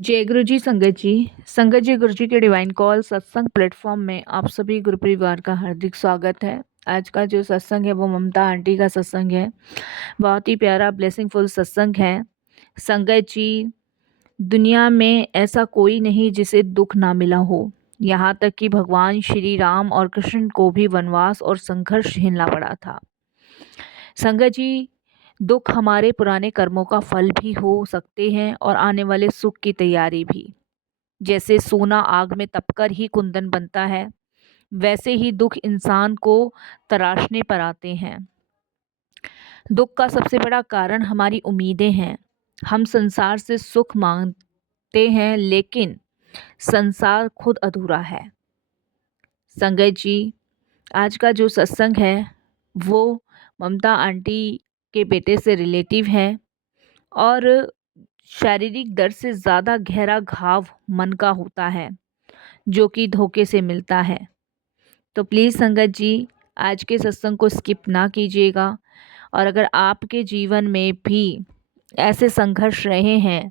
जय गुरु जी, संगत जी, गुरु जी के डिवाइन कॉल सत्संग प्लेटफॉर्म में आप सभी गुरु परिवार का हार्दिक स्वागत है। आज का जो सत्संग है वो ममता आंटी का सत्संग है। बहुत ही प्यारा ब्लेसिंगफुल सत्संग है। संगत जी, दुनिया में ऐसा कोई नहीं जिसे दुख ना मिला हो। यहाँ तक कि भगवान श्री राम और कृष्ण को भी वनवास और संघर्ष झेलना पड़ा था। संगत जी, दुख हमारे पुराने कर्मों का फल भी हो सकते हैं और आने वाले सुख की तैयारी भी। जैसे सोना आग में तपकर ही कुंदन बनता है, वैसे ही दुख इंसान को तराशने पर आते हैं। दुख का सबसे बड़ा कारण हमारी उम्मीदें हैं। हम संसार से सुख मांगते हैं, लेकिन संसार खुद अधूरा है। संगत जी, आज का जो सत्संग है वो ममता आंटी के बेटे से रिलेटिव है और शारीरिक दर्द से ज़्यादा गहरा घाव मन का होता है, जो कि धोखे से मिलता है। तो प्लीज़ संगत जी, आज के सत्संग को स्किप ना कीजिएगा। और अगर आपके जीवन में भी ऐसे संघर्ष रहे हैं,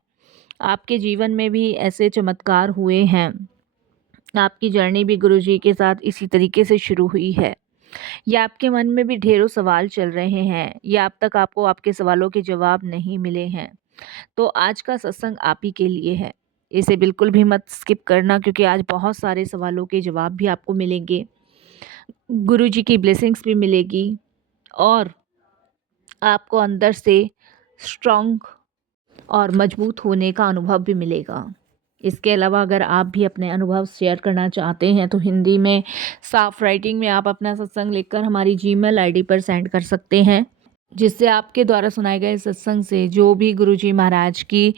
आपके जीवन में भी ऐसे चमत्कार हुए हैं, आपकी जर्नी भी गुरुजी के साथ इसी तरीके से शुरू हुई है, या आपके मन में भी ढेरों सवाल चल रहे हैं, या अब तक आपको आपके सवालों के जवाब नहीं मिले हैं, तो आज का सत्संग आप ही के लिए है। इसे बिल्कुल भी मत स्किप करना, क्योंकि आज बहुत सारे सवालों के जवाब भी आपको मिलेंगे, गुरुजी की ब्लेसिंग्स भी मिलेगी और आपको अंदर से स्ट्रॉन्ग और मजबूत होने का अनुभव भी मिलेगा। इसके अलावा अगर आप भी अपने अनुभव शेयर करना चाहते हैं तो हिंदी में साफ राइटिंग में आप अपना सत्संग लिखकर हमारी जीमेल आईडी पर सेंड कर सकते हैं, जिससे आपके द्वारा सुनाए गए सत्संग से जो भी गुरुजी महाराज की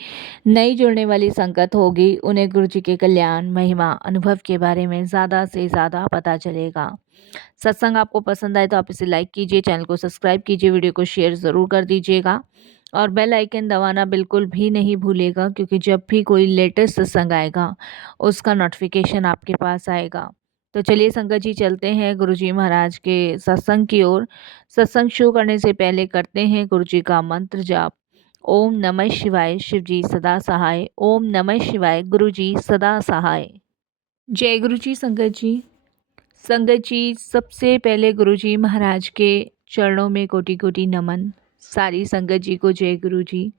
नई जुड़ने वाली संगत होगी, उन्हें गुरुजी के कल्याण, महिमा, अनुभव के बारे में ज़्यादा से ज़्यादा पता चलेगा। सत्संग आपको पसंद आए तो आप इसे लाइक कीजिए, चैनल को सब्सक्राइब कीजिए, वीडियो को शेयर ज़रूर कर दीजिएगा और बेल आइकन दबाना बिल्कुल भी नहीं भूलिएगा, क्योंकि जब भी कोई लेटेस्ट सत्संग आएगा उसका नोटिफिकेशन आपके पास आएगा। तो चलिए संगत जी, चलते हैं गुरुजी महाराज के सत्संग की ओर। सत्संग शुरू करने से पहले करते हैं गुरुजी का मंत्र जाप। ओम नमः शिवाय, शिव जी सदा सहाय। ओम नमः शिवाय, गुरुजी सदा सहाय। जय गुरुजी। संगत जी, सबसे पहले गुरुजी महाराज के चरणों में कोटि कोटि नमन। सारी संगत जी को जय गुरुजी।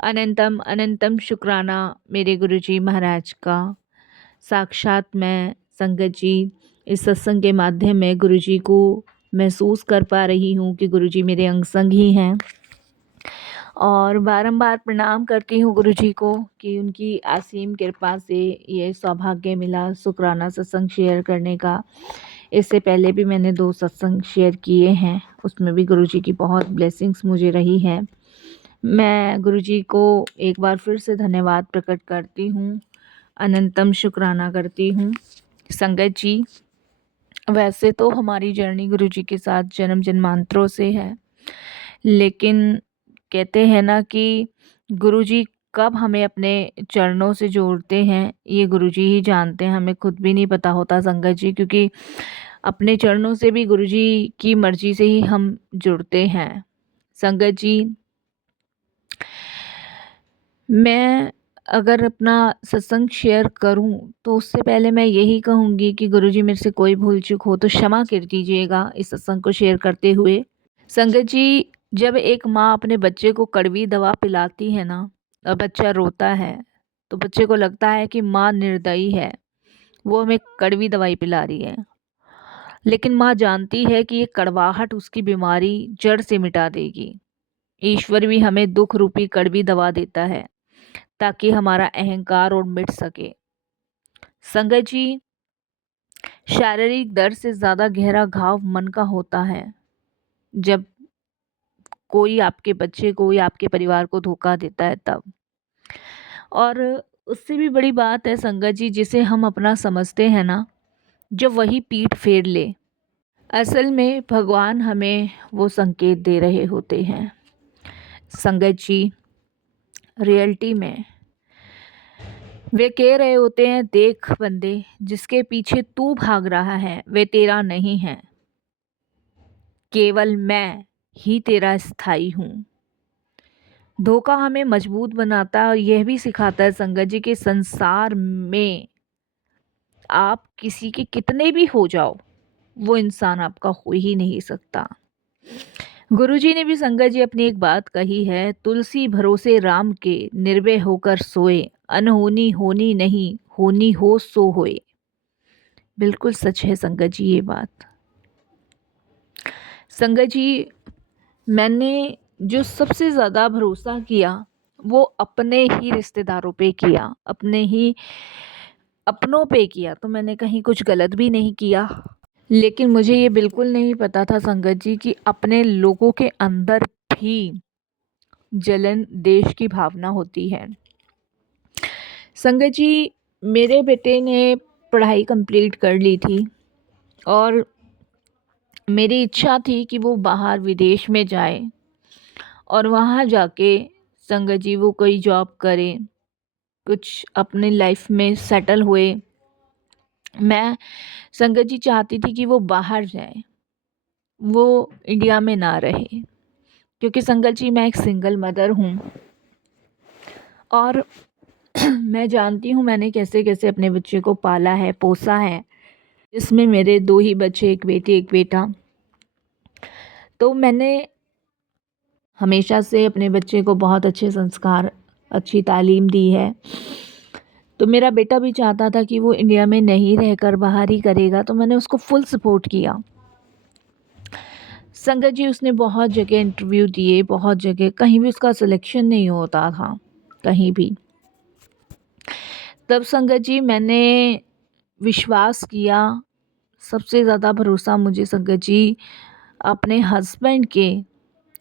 अनंतम अनंतम शुक्राना मेरे गुरुजी महाराज का। साक्षात मैं संगत जी इस सत्संग के माध्यम में गुरुजी को महसूस कर पा रही हूँ कि गुरुजी मेरे अंग संग ही हैं, और बारंबार प्रणाम करती हूँ गुरुजी को कि उनकी असीम कृपा से ये सौभाग्य मिला शुक्राना सत्संग शेयर करने का। इससे पहले भी मैंने 2 सत्संग शेयर किए हैं, उसमें भी गुरुजी की बहुत ब्लेसिंग्स मुझे रही है। मैं गुरुजी को एक बार फिर से धन्यवाद प्रकट करती हूँ, अनंतम शुक्राना करती हूँ। संगत जी, वैसे तो हमारी जर्नी गुरुजी के साथ जन्म जन्मांतरों से है, लेकिन कहते हैं ना कि गुरुजी कब हमें अपने चरणों से जोड़ते हैं, ये गुरुजी ही जानते हैं, हमें खुद भी नहीं पता होता संगत जी, क्योंकि अपने चरणों से भी गुरुजी की मर्जी से ही हम जुड़ते हैं। संगत जी, मैं अगर अपना सत्संग शेयर करूं तो उससे पहले मैं यही कहूंगी कि गुरुजी मेरे से कोई भूल चूक हो तो क्षमा कर दीजिएगा इस सत्संग को शेयर करते हुए। संगत जी, जब एक माँ अपने बच्चे को कड़वी दवा पिलाती है ना और बच्चा रोता है, तो बच्चे को लगता है कि माँ निर्दयी है, वो हमें कड़वी दवाई पिला रही है। लेकिन माँ जानती है कि ये कड़वाहट उसकी बीमारी जड़ से मिटा देगी। ईश्वर भी हमें दुख रूपी कड़वी दवा देता है ताकि हमारा अहंकार और मिट सके। संगत जी, शारीरिक दर्द से ज़्यादा गहरा घाव मन का होता है, जब कोई आपके बच्चे को या आपके परिवार को धोखा देता है तब। और उससे भी बड़ी बात है संगत जी, जिसे हम अपना समझते हैं ना, जब वही पीठ फेर ले। असल में भगवान हमें वो संकेत दे रहे होते हैं। संगत जी, रियलिटी में वे कह रहे होते हैं, देख बंदे, जिसके पीछे तू भाग रहा है वे तेरा नहीं है, केवल मैं ही तेरा स्थाई हूँ। धोखा हमें मजबूत बनाता है और यह भी सिखाता है संगत जी कि संसार में आप किसी के कितने भी हो जाओ, वो इंसान आपका हो ही नहीं सकता। गुरुजी ने भी संगत जी अपनी एक बात कही है, तुलसी भरोसे राम के निर्भय होकर सोए, अनहोनी होनी नहीं, होनी हो सो होए। बिल्कुल सच है संगत जी ये बात। संगत जी, मैंने जो सबसे ज़्यादा भरोसा किया वो अपने ही रिश्तेदारों पे किया, अपने ही अपनों पे किया, तो मैंने कहीं कुछ गलत भी नहीं किया। लेकिन मुझे ये बिल्कुल नहीं पता था संगत जी कि अपने लोगों के अंदर भी जलन देश की भावना होती है। संगत जी, मेरे बेटे ने पढ़ाई कंप्लीट कर ली थी और मेरी इच्छा थी कि वो बाहर विदेश में जाए और वहाँ जाके संगत जी वो कोई जॉब करे, कुछ अपनी लाइफ में सेटल हुए। मैं संगत जी चाहती थी कि वो बाहर जाए, वो इंडिया में ना रहे, क्योंकि संगत जी मैं एक सिंगल मदर हूँ और मैं जानती हूँ मैंने कैसे कैसे अपने बच्चे को पाला है, पोसा है। इसमें मेरे 2 ही बच्चे, एक बेटी एक बेटा। तो मैंने हमेशा से अपने बच्चे को बहुत अच्छे संस्कार, अच्छी तालीम दी है। तो मेरा बेटा भी चाहता था कि वो इंडिया में नहीं रहकर बाहर ही करेगा, तो मैंने उसको फुल सपोर्ट किया। संगत जी, उसने बहुत जगह इंटरव्यू दिए, बहुत जगह, कहीं भी उसका सिलेक्शन नहीं होता था, कहीं भी। तब संगत जी मैंने विश्वास किया, सबसे ज़्यादा भरोसा मुझे संगत जी अपने हस्बैंड के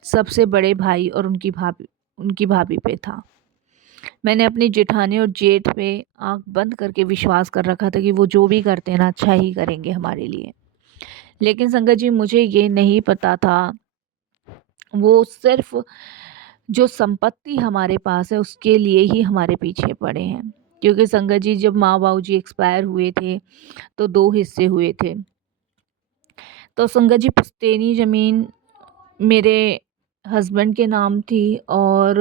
सबसे बड़े भाई और उनकी भाभी पे था। मैंने अपनी जेठानी और जेठ पे आँख बंद करके विश्वास कर रखा था कि वो जो भी करते हैं ना अच्छा ही करेंगे हमारे लिए। लेकिन संगत जी मुझे ये नहीं पता था, वो सिर्फ़ जो संपत्ति हमारे पास है उसके लिए ही हमारे पीछे पड़े हैं। क्योंकि संगत जी जब माँ-बाबू जी एक्सपायर हुए थे तो 2 हिस्से हुए थे। तो संगत जी पुश्तैनी ज़मीन मेरे हस्बैंड के नाम थी और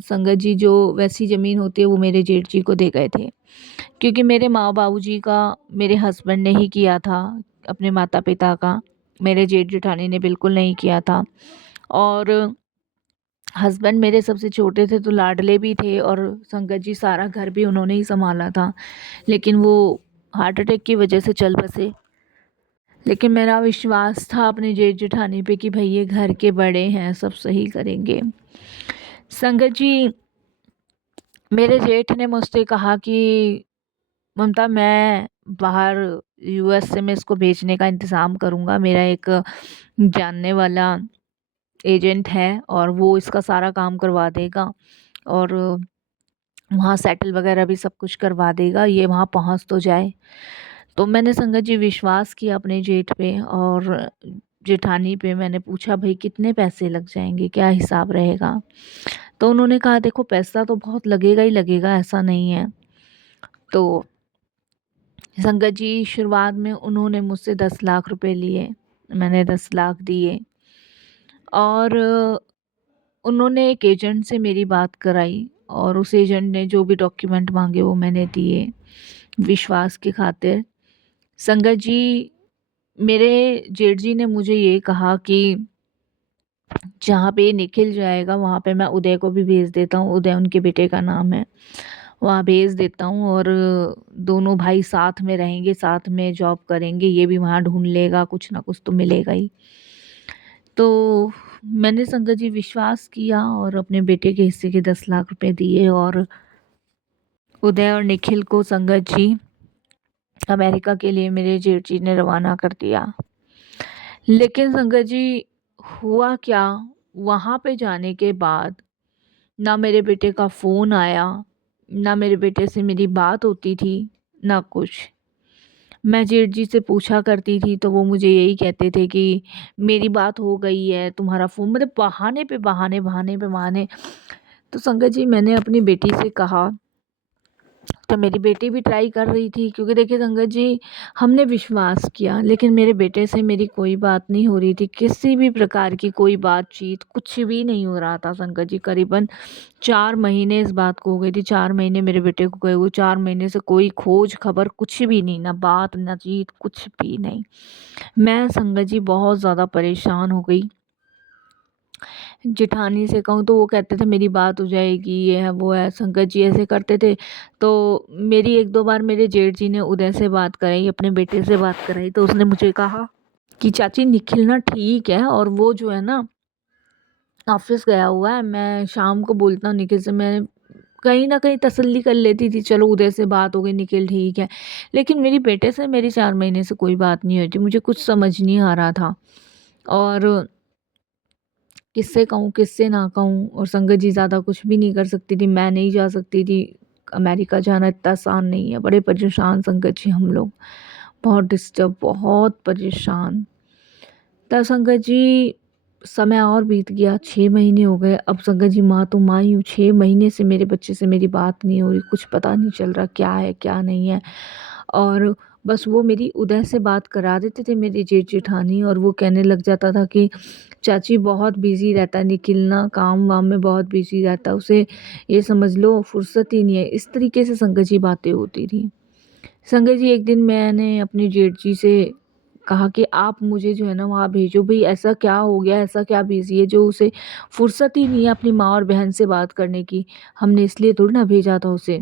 संगत जी जो वैसी ज़मीन होती है वो मेरे जेठ जी को दे गए थे। क्योंकि मेरे माँ-बाबू जी का मेरे हस्बैंड ने ही किया था, अपने माता-पिता का, मेरे जेठ-जेठानी ने बिल्कुल नहीं किया था। और हस्बैंड मेरे सबसे छोटे थे तो लाडले भी थे और संगत जी सारा घर भी उन्होंने ही सँभाला था। लेकिन वो हार्ट अटैक की वजह से चल बसे। लेकिन मेरा विश्वास था अपने जेठ-जेठानी पे कि भई ये घर के बड़े हैं, सब सही करेंगे। संगत जी, मेरे जेठ ने मुझसे कहा कि ममता, मैं बाहर यूएस से मैं इसको भेजने का इंतज़ाम करूँगा। मेरा एक जानने वाला एजेंट है और वो इसका सारा काम करवा देगा और वहाँ सेटल वगैरह भी सब कुछ करवा देगा, ये वहाँ पहुँच तो जाए। तो मैंने संगत जी विश्वास किया अपने जेठ पे और जेठानी पे। मैंने पूछा भई कितने पैसे लग जाएँगे, क्या हिसाब रहेगा? तो उन्होंने कहा देखो पैसा तो बहुत लगेगा ही लगेगा, ऐसा नहीं है। तो संगत जी शुरुआत में उन्होंने मुझसे 10 लाख रुपए लिए, मैंने 10 लाख दिए और उन्होंने एक एजेंट से मेरी बात कराई और उस एजेंट ने जो भी डॉक्यूमेंट माँगे वो मैंने दिए, विश्वास की खातिर। संगत जी, मेरे जेठ जी ने मुझे ये कहा कि जहाँ पे निखिल जाएगा वहाँ पे मैं उदय को भी भेज देता हूँ, उदय उनके बेटे का नाम है। वहाँ भेज देता हूँ और दोनों भाई साथ में रहेंगे, साथ में जॉब करेंगे, ये भी वहाँ ढूँढ लेगा, कुछ ना कुछ तो मिलेगा ही। तो मैंने संगत जी विश्वास किया और अपने बेटे के हिस्से के 10 लाख रुपए दिए और उदय और निखिल को संगत जी अमेरिका के लिए मेरे जेठ जी ने रवाना कर दिया। लेकिन संगत जी हुआ क्या, वहाँ पे जाने के बाद ना मेरे बेटे का फ़ोन आया, ना मेरे बेटे से मेरी बात होती थी, ना कुछ। मैं जेठ जी से पूछा करती थी तो वो मुझे यही कहते थे कि मेरी बात हो गई है, तुम्हारा फ़ोन, मतलब बहाने पे बहाने, बहाने पे बहाने। तो संगत जी मैंने अपनी बेटी से कहा टाइम मेरी बेटी भी ट्राई कर रही थी, क्योंकि देखिए संगत जी, हमने विश्वास किया लेकिन मेरे बेटे से मेरी कोई बात नहीं हो रही थी, किसी भी प्रकार की कोई बातचीत कुछ भी नहीं हो रहा था संगत जी। करीबन 4 महीने इस बात को हो गई थी, 4 महीने मेरे बेटे को गए हुए, 4 महीने से कोई खोज खबर कुछ भी नहीं, ना बात ना चीत कुछ भी नहीं। मैं संगत जी बहुत ज़्यादा परेशान हो गई। जेठानी से कहूँ तो वो कहते थे मेरी बात हो जाएगी, ये है वो है, संगत जी ऐसे करते थे। तो मेरी 1-2 बार मेरे जेठ जी ने उदय से बात कराई, अपने बेटे से बात कराई, तो उसने मुझे कहा कि चाची निखिल ना ठीक है, और वो जो है ना ऑफिस गया हुआ है, मैं शाम को बोलता हूँ निखिल से। मैं कहीं न कहीं तसल्ली कर लेती थी, चलो उदय से बात हो गई, निखिल ठीक है। लेकिन मेरी बेटे से मेरी 4 महीने से कोई बात नहीं हुई थी, मुझे कुछ समझ नहीं आ रहा था, और किससे कहूँ, किससे ना कहूँ, और संगत जी ज़्यादा कुछ भी नहीं कर सकती थी, मैं नहीं जा सकती थी। अमेरिका जाना इतना आसान नहीं है, बड़े परेशान संगत जी हम लोग, बहुत डिस्टर्ब, बहुत परेशान। तब संगत जी समय और बीत गया, 6 महीने हो गए। अब संगत जी माँ तो माँ ही हूँ, 6 महीने से मेरे बच्चे से मेरी बात नहीं हो रही, कुछ पता नहीं चल रहा क्या है क्या नहीं है। और बस वो मेरी उदय से बात करा देते थे मेरी जेठ-जेठानी, और वो कहने लग जाता था कि चाची बहुत बिज़ी रहता है निखिल ना, काम-वाम में बहुत बिज़ी रहता है, उसे ये समझ लो फुर्सत ही नहीं है। इस तरीके से संगत जी बातें होती थी। संगत जी एक दिन मैंने अपनी जेठ जी से कहा कि आप मुझे जो है ना वहाँ भेजो, भई ऐसा क्या हो गया, ऐसा क्या बिज़ी है जो उसे फुर्सत ही नहीं है अपनी माँ और बहन से बात करने की। हमने इसलिए थोड़ी ना भेजा था उसे।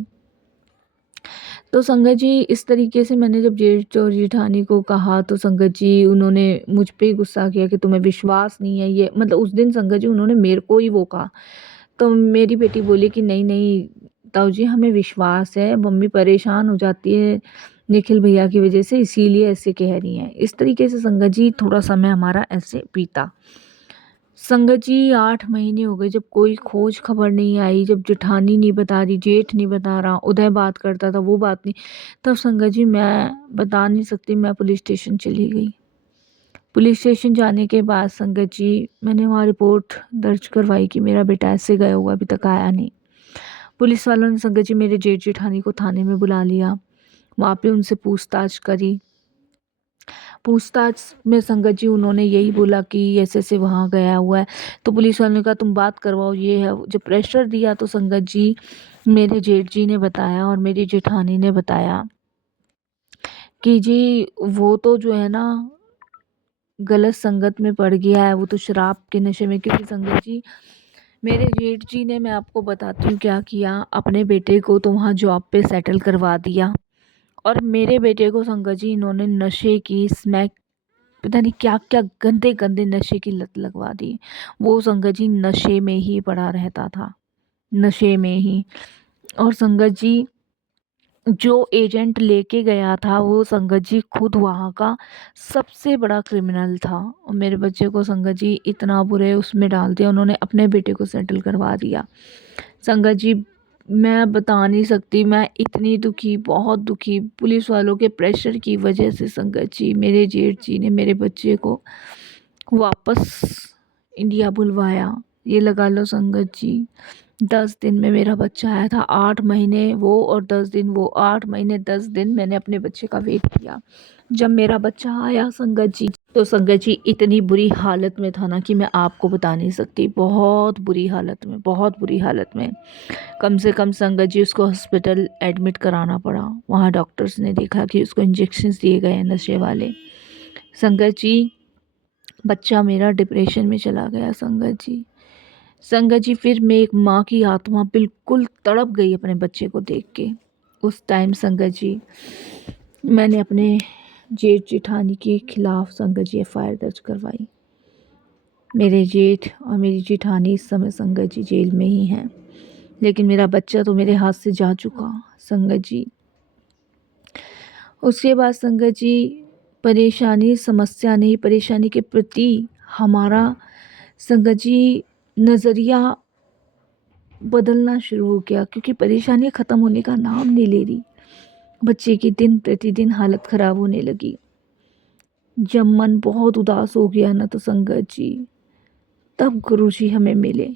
तो संगत जी इस तरीके से मैंने जब जेठ और जेठानी को कहा, तो संगत जी उन्होंने मुझ पे ही गुस्सा किया कि तुम्हें विश्वास नहीं है, ये मतलब उस दिन संगत जी उन्होंने मेरे को ही वो कहा। तो मेरी बेटी बोली कि नहीं नहीं ताऊ जी, हमें विश्वास है, मम्मी परेशान हो जाती है निखिल भैया की वजह से, इसीलिए ऐसे कह रही हैं। इस तरीके से संगत जी थोड़ा समय हमारा ऐसे बीता। संगत जी 8 महीने हो गए, जब कोई खोज खबर नहीं आई, जब जेठानी नहीं बता रही, जेठ नहीं बता रहा, उदय बात करता था वो बात नहीं, तब संगत जी मैं बता नहीं सकती, मैं पुलिस स्टेशन चली गई। पुलिस स्टेशन जाने के बाद संगत जी मैंने वहाँ रिपोर्ट दर्ज करवाई कि मेरा बेटा ऐसे गया हुआ, अभी तक आया नहीं। पुलिस वालों ने संगत जी मेरे जेठ जेठानी को थाने में बुला लिया, वहाँ पे उनसे पूछताछ करी। पूछताछ में संगत जी उन्होंने यही बोला कि ऐसे-ऐसे वहाँ गया हुआ है। तो पुलिस वालों ने कहा तुम बात करवाओ, ये है वो। जब प्रेशर दिया तो संगत जी मेरे जेठ जी ने बताया और मेरी जेठानी ने बताया कि जी वो तो जो है ना गलत संगत में पड़ गया है, वो तो शराब के नशे में। क्योंकि संगत जी मेरे जेठ जी ने, मैं आपको बताती हूँ क्या किया, अपने बेटे को तो वहाँ जॉब पे सेटल करवा दिया, और मेरे बेटे को संगत जी इन्होंने नशे की स्मैक, पता नहीं क्या-क्या गंदे-गंदे नशे की लत लगवा दी। वो संगत जी नशे में ही पड़ा रहता था, नशे में ही। और संगत जी जो एजेंट लेके गया था वो संगत जी खुद वहाँ का सबसे बड़ा क्रिमिनल था, और मेरे बच्चे को संगत जी इतना बुरे उसमें डाल दिया, उन्होंने अपने बेटे को सेटल करवा दिया। संगत जी मैं बता नहीं सकती, मैं इतनी दुखी, बहुत दुखी, पुलिस वालों के प्रेशर की वजह से संगत जी मेरे जेठ जी ने मेरे बच्चे को वापस इंडिया बुलवाया। ये लगा लो संगत जी 10 दिन में मेरा बच्चा आया था, 8 महीने वो और 10 दिन वो, 8 महीने 10 दिन मैंने अपने बच्चे का वेट किया। जब मेरा बच्चा आया संगत जी, तो संगत जी इतनी बुरी हालत में था ना कि मैं आपको बता नहीं सकती, बहुत बुरी हालत में, बहुत बुरी हालत में। कम से कम संगत जी उसको हॉस्पिटल एडमिट कराना पड़ा। वहाँ डॉक्टर्स ने देखा कि उसको इंजेक्शंस दिए गए हैं नशे वाले। संगत जी बच्चा मेरा डिप्रेशन में चला गया संगत जी। संगत जी फिर मैं एक माँ की आत्मा बिल्कुल तड़प गई अपने बच्चे को देख के। उस टाइम संगत जी मैंने अपने जेठ जेठानी के खिलाफ संगत जी एफआईआर दर्ज करवाई। मेरे जेठ और मेरी जेठानी इस समय संगत जी जेल में ही हैं, लेकिन मेरा बच्चा तो मेरे हाथ से जा चुका संगत जी। उसके बाद संगत जी परेशानी समस्या नहीं, परेशानी के प्रति हमारा संगत जी नज़रिया बदलना शुरू हो गया, क्योंकि परेशानियाँ ख़त्म होने का नाम नहीं ले रही। बच्चे की दिन प्रतिदिन हालत ख़राब होने लगी। जब मन बहुत उदास हो गया ना तो संगत जी तब गुरुजी हमें मिले,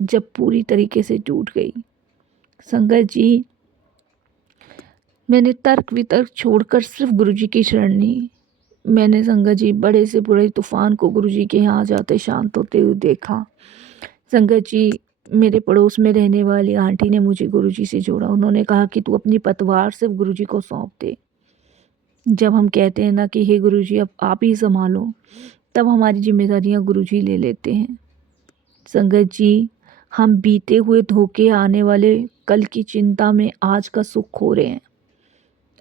जब पूरी तरीके से टूट गई। संगत जी मैंने तर्क वितर्क छोड़कर सिर्फ गुरुजी की शरण ली। मैंने संगत जी बड़े से बड़े तूफान को गुरुजी के यहाँ जाते शांत होते हुए देखा। संगत जी, मेरे पड़ोस में रहने वाली आंटी ने मुझे गुरुजी से जोड़ा। उन्होंने कहा कि तू अपनी पतवार सिर्फ गुरुजी को सौंप दे। जब हम कहते हैं ना कि हे गुरुजी अब आप ही संभालो, तब हमारी जिम्मेदारियां गुरुजी ले लेते हैं। संगत जी, हम बीते हुए धोखे आने वाले कल की चिंता में आज का सुख खो रहे हैं।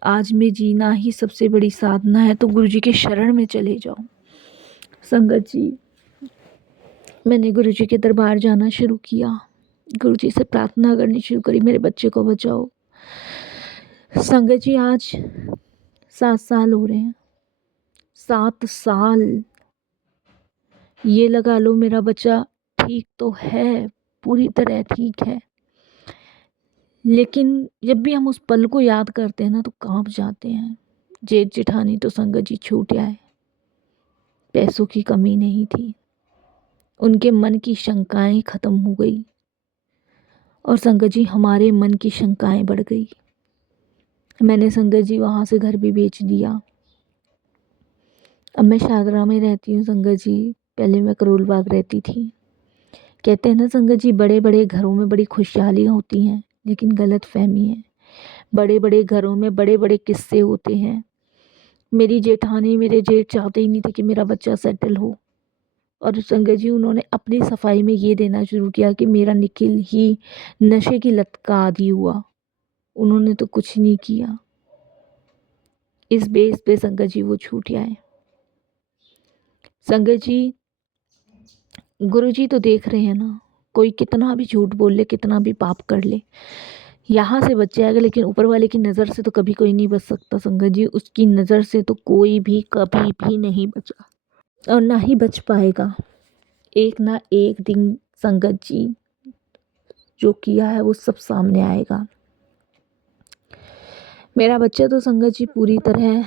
आज में जीना ही सबसे बड़ी साधना है, तो गुरुजी के शरण में चले जाओ। संगत जी, मैंने गुरुजी के दरबार जाना शुरू किया। गुरुजी से प्रार्थना करनी शुरू करी, मेरे बच्चे को बचाओ। संगत जी, आज 7 साल हो रहे हैं। 7 साल ये लगा लो मेरा बच्चा ठीक तो है, पूरी तरह ठीक है, लेकिन जब भी हम उस पल को याद करते हैं ना तो कांप जाते हैं। जेठ जेठानी तो संगत जी छूट आए। पैसों की कमी नहीं थी, उनके मन की शंकाएं खत्म हो गई और संगत जी हमारे मन की शंकाएं बढ़ गई। मैंने संगत जी वहाँ से घर भी बेच दिया। अब मैं शादरा में रहती हूँ संगत जी, पहले मैं करोल बाग रहती थी। कहते हैं ना संगत जी, बड़े बड़े घरों में बड़ी खुशहालियाँ होती हैं, लेकिन गलत फहमी है। बड़े बड़े घरों में बड़े बड़े किस्से होते हैं। मेरी जेठानी, मेरे जेठ चाहते ही नहीं थे कि मेरा बच्चा सेटल हो, और संगत जी उन्होंने अपनी सफाई में ये देना शुरू किया कि मेरा निखिल ही नशे की लत का आदी हुआ। उन्होंने तो कुछ नहीं किया। इस बेस पे संगत जी वो छूट आए। संगत जी, गुरु जी तो देख रहे हैं ना, कोई कितना भी झूठ बोल ले, कितना भी पाप कर ले, यहाँ से बच जाएगा, लेकिन ऊपर वाले की नज़र से तो कभी कोई नहीं बच सकता संगत जी। उसकी नज़र से तो कोई भी कभी भी नहीं बचा और ना ही बच पाएगा। एक ना एक दिन संगत जी जो किया है वो सब सामने आएगा। मेरा बच्चा तो संगत जी पूरी तरह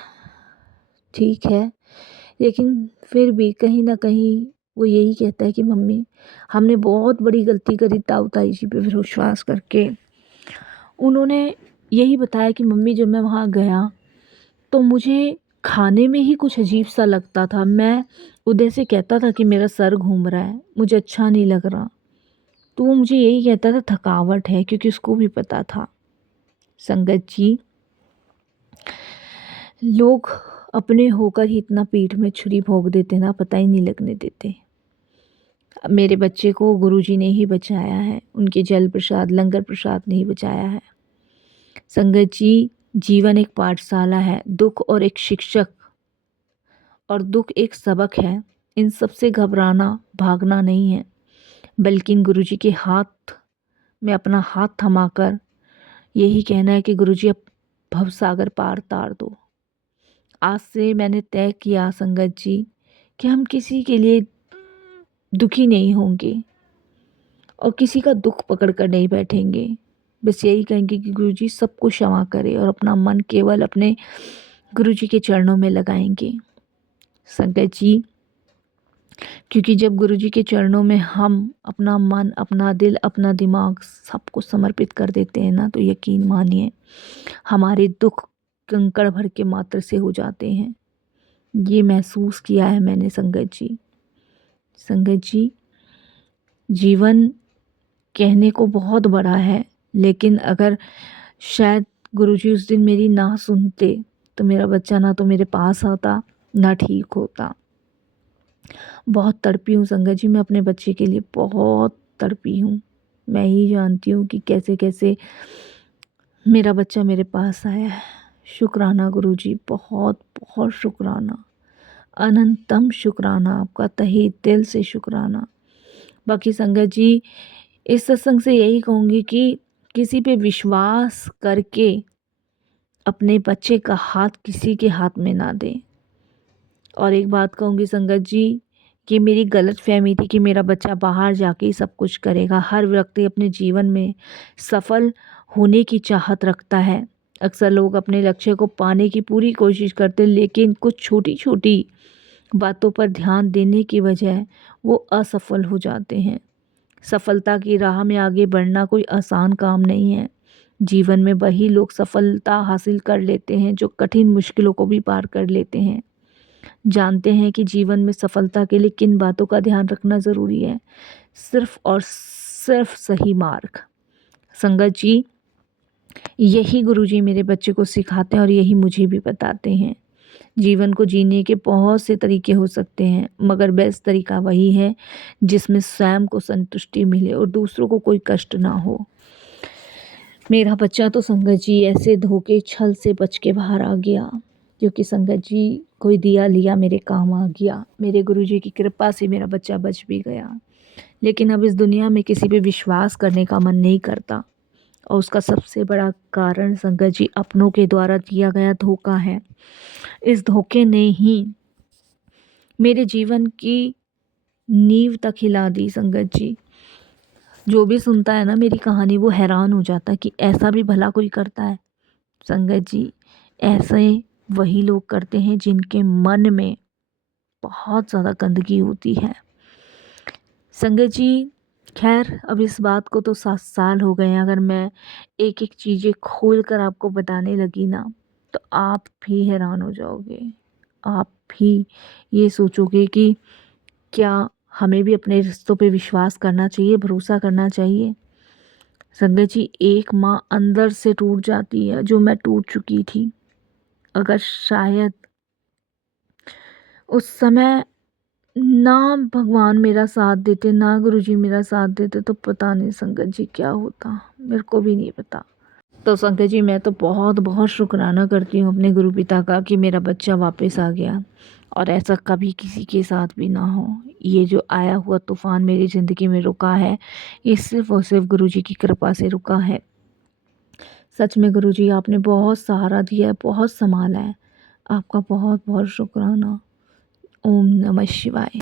ठीक है, लेकिन फिर भी कहीं ना कहीं वो यही कहता है कि मम्मी हमने बहुत बड़ी गलती करी ताऊ ताई जी पे विश्वास करके। उन्होंने यही बताया कि मम्मी जब मैं वहाँ गया तो मुझे खाने में ही कुछ अजीब सा लगता था। मैं उदय से कहता था कि मेरा सर घूम रहा है, मुझे अच्छा नहीं लग रहा, तो वो मुझे यही कहता था थकावट है, क्योंकि उसको भी पता था। संगत जी, लोग अपने होकर ही इतना पीठ में छुरी भोंक देते ना, पता ही नहीं लगने देते। अब मेरे बच्चे को गुरुजी ने ही बचाया है, उनके जल प्रसाद लंगर प्रसाद ने ही बचाया है। संगत जी, जीवन एक पाठशाला है, दुख और एक शिक्षक और दुख एक सबक है। इन सब से घबराना भागना नहीं है, बल्कि इन गुरुजी के हाथ में अपना हाथ थमाकर यही कहना है कि गुरुजी अब भवसागर पार तार दो। आज से मैंने तय किया संगत जी कि हम किसी के लिए दुखी नहीं होंगे और किसी का दुख पकड़ कर नहीं बैठेंगे। बस यही कहेंगे कि गुरुजी सबको क्षमा करे और अपना मन केवल अपने गुरुजी के चरणों में लगाएंगे। संगत जी, क्योंकि जब गुरुजी के चरणों में हम अपना मन, अपना दिल, अपना दिमाग सबको समर्पित कर देते हैं ना, तो यकीन मानिए हमारे दुख कंकड़ भर के मात्र से हो जाते हैं। ये महसूस किया है मैंने संगत जी। संगत जी, जीवन कहने को बहुत बड़ा है, लेकिन अगर शायद गुरुजी उस दिन मेरी ना सुनते तो मेरा बच्चा ना तो मेरे पास आता ना ठीक होता। बहुत तड़पी हूँ संगत जी, मैं अपने बच्चे के लिए बहुत तड़पी हूँ। मैं ही जानती हूँ कि कैसे कैसे मेरा बच्चा मेरे पास आया है। शुक्राना गुरुजी, बहुत बहुत शुक्राना, अनंतम शुक्राना, आपका तहे दिल से शुक्राना। बाकी संगत जी, इस सत्संग से यही कहूँगी कि किसी पे विश्वास करके अपने बच्चे का हाथ किसी के हाथ में ना दें। और एक बात कहूँगी संगत जी, कि मेरी गलत फहमी थी कि मेरा बच्चा बाहर जाके ही सब कुछ करेगा। हर व्यक्ति अपने जीवन में सफल होने की चाहत रखता है। अक्सर लोग अपने लक्ष्य को पाने की पूरी कोशिश करते हैं, लेकिन कुछ छोटी छोटी बातों पर ध्यान देने की वजह वो असफल हो जाते हैं। सफलता की राह में आगे बढ़ना कोई आसान काम नहीं है। जीवन में वही लोग सफलता हासिल कर लेते हैं जो कठिन मुश्किलों को भी पार कर लेते हैं, जानते हैं कि जीवन में सफलता के लिए किन बातों का ध्यान रखना ज़रूरी है। सिर्फ और सिर्फ सही मार्ग। संगत जी, यही गुरुजी मेरे बच्चे को सिखाते हैं और यही मुझे भी बताते हैं। जीवन को जीने के बहुत से तरीके हो सकते हैं, मगर बेस्ट तरीका वही है जिसमें स्वयं को संतुष्टि मिले और दूसरों को कोई कष्ट ना हो। मेरा बच्चा तो संगत जी ऐसे धोखे छल से बच के बाहर आ गया, क्योंकि संगत जी कोई दिया लिया मेरे काम आ गया। मेरे गुरुजी की कृपा से मेरा बच्चा बच भी गया, लेकिन अब इस दुनिया में किसी पे विश्वास करने का मन नहीं करता, और उसका सबसे बड़ा कारण संगत जी अपनों के द्वारा दिया गया धोखा है। इस धोखे ने ही मेरे जीवन की नींव तक हिला दी संगत जी। जो भी सुनता है ना मेरी कहानी, वो हैरान हो जाता है कि ऐसा भी भला कोई करता है। संगत जी, ऐसे वही लोग करते हैं जिनके मन में बहुत ज़्यादा गंदगी होती है। संगत जी, खैर अब इस बात को तो 7 साल हो गए हैं। अगर मैं एक एक चीज़ें खोल कर आपको बताने लगी ना, तो आप भी हैरान हो जाओगे। आप भी ये सोचोगे कि क्या हमें भी अपने रिश्तों पे विश्वास करना चाहिए, भरोसा करना चाहिए। संगत जी, एक माँ अंदर से टूट जाती है, जो मैं टूट चुकी थी। अगर शायद उस समय ना भगवान मेरा साथ देते, ना गुरुजी मेरा साथ देते, तो पता नहीं संगत जी क्या होता, मेरे को भी नहीं पता। तो संगत जी, मैं तो बहुत बहुत शुक्राना करती हूँ अपने गुरु पिता का कि मेरा बच्चा वापस आ गया, और ऐसा कभी किसी के साथ भी ना हो। ये जो आया हुआ तूफ़ान मेरी ज़िंदगी में रुका है, ये सिर्फ़ और सिर्फ गुरुजी की कृपा से रुका है। सच में गुरुजी, आपने बहुत सहारा दिया है, बहुत संभाला है। आपका बहुत बहुत शुक्राना। ओम नमः शिवाय।